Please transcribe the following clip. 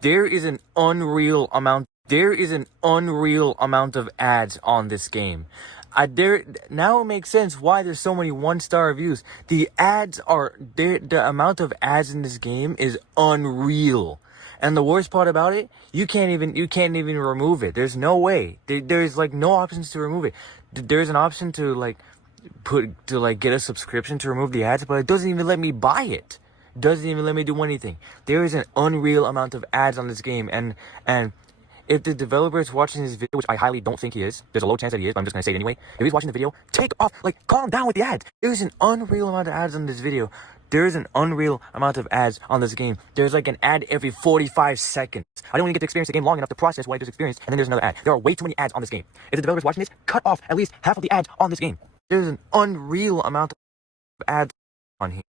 There is an unreal amount of ads on this game. Now it makes sense why there's so many 1-star reviews. The ads are there. The amount of ads in this game is unreal. And the worst part about it, you can't even remove it. There's no way. There's like no options to remove it. There's an option to get a subscription to remove the ads, but it doesn't even let me buy it. Doesn't even let me do anything. There is an unreal amount of ads on this game, and if the developer is watching this video, which I highly don't think he is, there's a low chance that he is, but I'm just gonna say it anyway. If he's watching the video, calm down with the ads. There's an unreal amount of ads on this video. There is an unreal amount of ads on this game. There's like an ad every 45 seconds. I don't even get to experience the game long enough to process what I just experienced, and then there's another ad. There are way too many ads on this game. If the developer's watching this, cut off at least half of the ads on this game. There's an unreal amount of ads on here.